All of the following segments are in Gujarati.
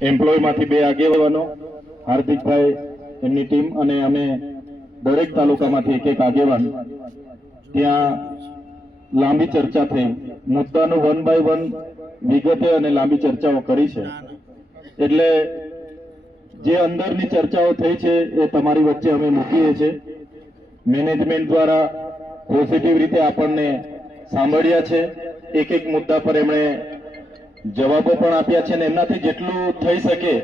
એમ્પ્લોયમાંથી 2 આગેવાનો, હાર્દિકભાઈ એમની ટીમ અને અમે દરેક તાલુકામાંથી એક આગેવાન ત્યાં લાંબી ચર્ચા થઈ, મુદ્દાનું 1 બાય 1 વિગતે અને લાંબી ચર્ચાઓ કરી છે। એટલે જે અંદરની ચર્ચાઓ થઈ છે એ તમારી વચ્ચે અમે મૂકીએ છીએ। મેનેજમેન્ટ દ્વારા પોઝિટિવ રીતે આપણને સાંભળ્યા છે, એક એક મુદ્દા પર એમણે જવાબો પણ આપ્યા છે અને એમનાથી જેટલું થઈ શકે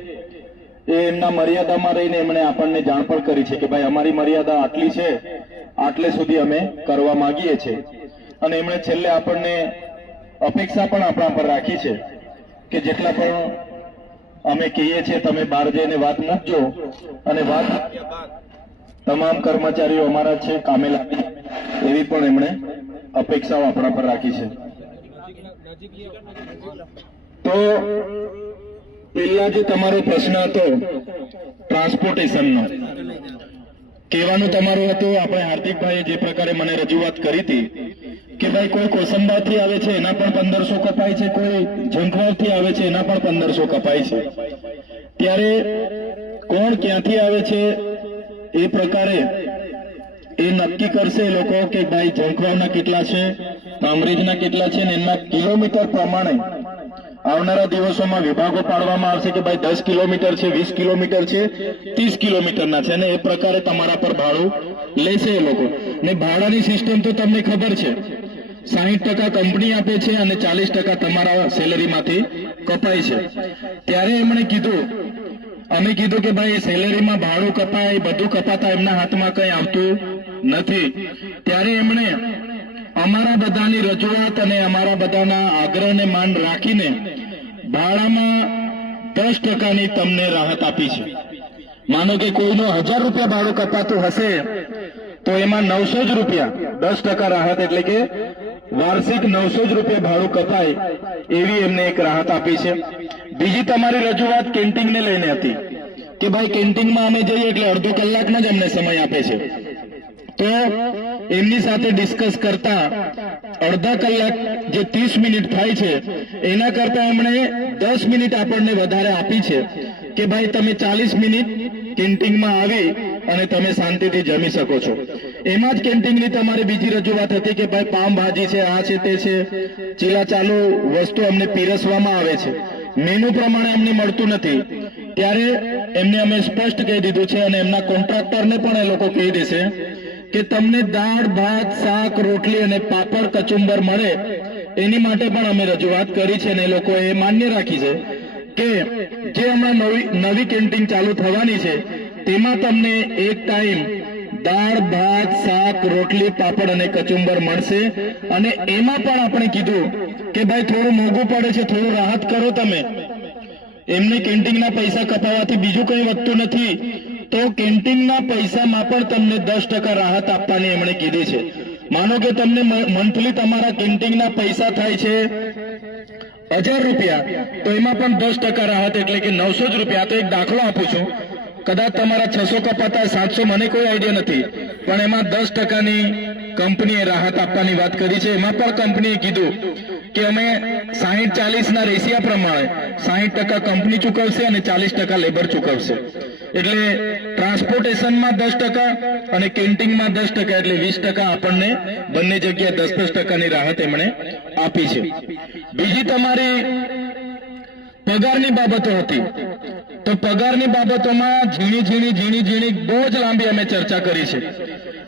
એ એમના મર્યાદામાં રહીને એમણે આપણને જાણ પણ કરી છે કે ભાઈ અમારી મર્યાદા આટલી છે, આટલે સુધી અમે કરવા માંગીએ છીએ। અને એમણે છેલ્લે આપણને અપેક્ષા પણ આપણા પર રાખી છે કે જેટલા પણ અમે કહીએ છીએ તમે બહાર જઈને વાત મૂકજો અને વાત તમામ કર્મચારીઓ અમારા છે, કામે લાગી, એવી પણ એમણે અપેક્ષાઓ આપણા પર રાખી છે। તો પહેલા જે તમારો પ્રશ્ન હતો ટ્રાન્સપોર્ટેશનનો, કહેવાનું તમારું હતું, આપણે હાર્દિકભાઈએ જે પ્રકારે મને રજૂઆત કરી હતી કે ભાઈ કોઈ કોસંબાથી આવે છે એના પણ 1500 કપાય છે, કોઈ ઝંખવાડથી આવે છે એના પણ 1500 કપાય છે। ત્યારે કોણ ક્યાંથી આવે છે એ પ્રકારે એ નક્કી કરશે લોકો કે ભાઈ ઝંખવાડના કેટલા છે, કામરેજના કેટલા છે, ને એના કિલોમીટર પ્રમાણે આવનારા દિવસોમાં વિભાગો પાડવામાં આવશે કે ભાઈ 10 કિલોમીટર છે, 20 કિલોમીટર છે, 30 કિલોમીટરના છે, અને એ પ્રકારે તમારા પર ભાડું લેશે એ લોકો। ને ભાડાની સિસ્ટમ તો તમને ખબર છે, 60% કંપની આપે છે અને 40% તમારા સેલેરીમાંથી કપાય છે। ત્યારે એમણે કીધું, અમે કીધું કે ભાઈ સેલેરીમાં ભાડું કપાય, બધું કપાતા એમના હાથમાં કંઈ આવતું નથી। ત્યારે એમણે અમારા બધાની રજૂઆત અને અમારા બધાના આગ્રહને માન રાખીને ભાડામાં 10%ની તમને રાહત આપી છે। માનો કે કોઈનો 1000 રૂપિયા ભાડું કપાતું હશે તો એમાં 900 જ રૂપિયા, 10% રાહત એટલે કે વાર્ષિક 900 જ રૂપિયા ભાડું કપાય એવી એમને એક રાહત આપી છે। બીજી તમારી રજૂઆત કેન્ટીનને લઈને હતી કે ભાઈ કેન્ટીનમાં અમે જઈએ એટલે અડધો કલાકનો જ અમને સમય આપે છે, તો એમની સાથે ડિસ્કસ કરતા અડધા કલાક જે 30 મિનિટ થાય છે એના કરતા એમણે 10 મિનિટ આપણને વધારે આપી છે કે ભાઈ તમે 40 મિનિટ કેન્ટીનમાં આવી અને તમે શાંતિથી જમી શકો છો। એમાં જ કેન્ટીનની તમારી બીજી રજૂઆત હતી કે ભાઈ પામ ભાજી છે, આ છે, તે છે, ચીલા ચાલુ વસ્તુ અમને પીરસવામાં આવે છે, મેનુ પ્રમાણે અમને મળતું નથી। ત્યારે એમને અમે સ્પષ્ટ કહી દીધું છે અને એમના કોન્ટ્રાક્ટરને પણ એ લોકો કહી દેશે કે તમને દાળ, ભાત, શાક, રોટલી અને પાપડ કચુંબર મળે એની માટે પણ અમે રજૂઆત કરી છે અને એ લોકોએ માન્ય રાખી છે કે જે હમણાં નવી કેન્ટીન ચાલુ થવાની છે તેમાં તમને એક ટાઈમ દાળ, ભાત, શાક, રોટલી, પાપડ અને કચુંબર મળશે। અને એમાં પણ આપણે કીધું કે ભાઈ થોડું મોંઘું પડે છે, થોડું રાહત કરો તમે। એમની કેન્ટીનના પૈસા કપાવવાથી બીજું કંઈ વધતું નથી, તો કેન્ટીનના પૈસામાં પણ તમને 10% રાહત આપવાની એમણે કીધી છે। માનો કે તમને મંથલી તમારા કેન્ટીનના પૈસા થાય છે 1000 રૂપિયા, તો એમાં પણ 10% રાહત એટલે કે 900 જ રૂપિયા। તો એક દાખલો આપું છું, કદાચ તમારા 600 કપાતા 700, મને કોઈ આઈડિયા નથી, પણ એમાં 10%ની કંપનીએ રાહત આપવાની વાત કરી છે। એમાં પણ કંપનીએ કીધું કે અમે 60-40ના રેશિયા પ્રમાણે 60% કંપની ચૂકવશે અને 40% લેબર ચૂકવશે। એટલે ટ્રાન્સપોર્ટેશનમાં 10% અને કેન્ટીનમાં 10% એટલે 20% આપણને બંને જગ્યાએ 10-10%ની રાહત એમણે આપી છે। બીજી તમારી પગારની બાબતો હતી, તો પગારની બાબતોમાં ઝીણી બહુ જ લાંબી અમે ચર્ચા કરી છે।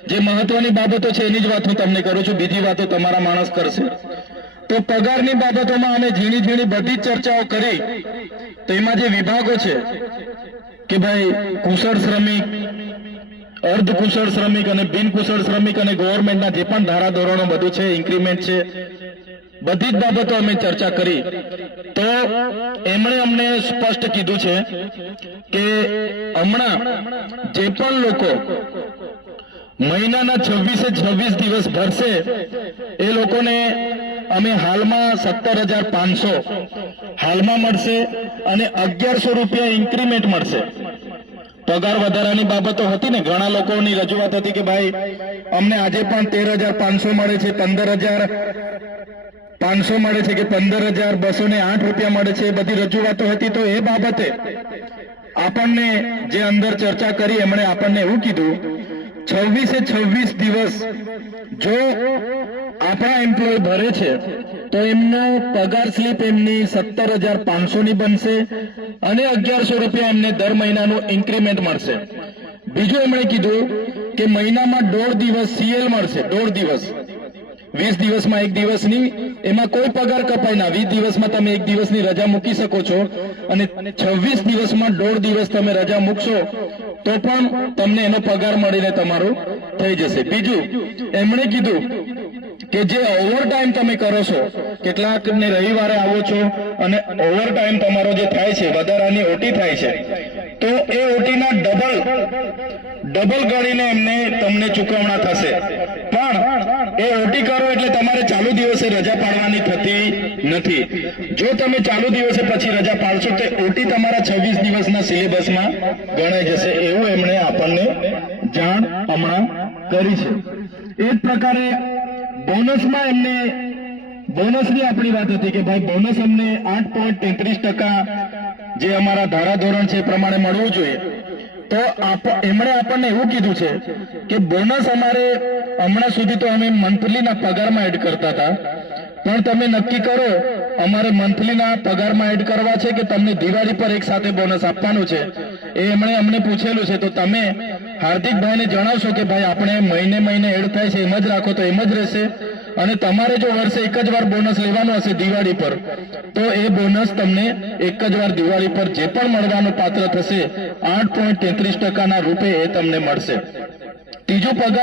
જે મહત્વની બાબતો છે એની જ વાત હું તમને કરું છું, બીજી વાતો તમારા માણસ કરશે। તો પગારની બાબતોમાં અમે ઝીણી બધી ચર્ચાઓ કરી। તો એમાં જે વિભાગો છે કે ભાઈ કુશળ શ્રમિક, અર્ધ કુશળ શ્રમિક અને બિન કુશળ શ્રમિક અને ગવર્મેન્ટના જે પણ ધારાધોરણો બધું છે, ઇન્ક્રીમેન્ટ છે, બધી જ બાબતો અમે ચર્ચા કરી। તો એમણે અમને સ્પષ્ટ કીધું છે કે હમણાં જે પણ લોકો મહિનાના 26 દિવસ ભરશે એ લોકોને અમે હાલમાં 17,500 હાલમાં મળશે અને 1100 રૂપિયા ઇન્ક્રીમેન્ટ મળશે। પગાર વધારાની બાબતો હતી ને, ઘણા લોકોની રજૂઆત હતી કે ભાઈ અમને આજે પણ 13,500 મળે છે, 15,000 500 મળે છે કે 15,208 રૂપિયા મળે છે, એ બધી રજૂઆતો હતી. તો એ બાબતે આપણને જે અંદર ચર્ચા કરી એમણે આપણને એવું કીધું 26 દિવસ જો આપણા એમ્પ્લોય ભરે છે તો એમનો પગાર સ્લીપ એમની 17,500 ની બનશે અને 1,100 રૂપિયા એમને દર મહિનાનું ઇન્ક્રીમેન્ટ મળશે. બીજું એમણે કીધું કે મહિનામાં 1.5 દિવસ CL મળશે. 1.5 દિવસ 20 દિવસમાં 1 દિવસની, એમાં કોઈ પગાર કપાય ના. 20 દિવસમાં તમે 1 દિવસની રજા મૂકી શકો છો અને 26 દિવસમાં 1.5 દિવસ તમે રજા મૂકશો તો પણ તમને એનો પગાર મળીને તમારું થઈ જશે. બીજું એમણે કીધું કે જે ઓવરટાઈમ તમે કરો છો, કેટલાક ને રવિવારે આવો છો અને ઓવરટાઈમ તમારો જે થાય છે, વધારાની ઓટી થાય છે, તો એ ઓટીના ડબલ ગણીને એમને તમને ચૂકવણા થશે. પણ એ ઓટી કરો એટલે તમારે ચાલુ દિવસે રજા પાડવાની થતી નથી. જો તમે ચાલુ દિવસે પછી રજા પાડશો તો ઓટી તમારા 26 દિવસના સિલેબસમાં ગણાઈ જશે. એવું એમણે આપણને જાણ હમણાં કરી છે. એ જ પ્રકારે બોનસમાં એમને બોનસની આપણી વાત હતી કે ભાઈ બોનસ અમને 8.33% જે અમારા ધારાધોરણ છે એ પ્રમાણે મળવું જોઈએ. તો એમણે આપણને એવું કીધું છે કે બોનસ અમારે હમણાં સુધી તો અમે મંથલીના પગારમાં એડ કરતા હતા, પણ તમે નક્કી કરો અમારે મંથલીના પગારમાં એડ કરવા છે કે તમને દિવાળી પર એક સાથે બોનસ આપવાનું છે. એ એમણે અમને પૂછેલું છે. તો તમે હાર્દિકભાઈને જણાવશો કે ભાઈ આપણે મહિને એડ થાય છે એમ જ રાખો તો એમ જ રહેશે, અને તમારે જો વર્ષે એક જ વાર બોનસ લેવાનું હશે દિવાળી પર તો એ બોનસ તમને એક જ વાર દિવાળી પર જે પણ મળવાનું પાત્ર થશે 8.33% ના રૂપે એ તમને મળશે. ત્રીજો પગાર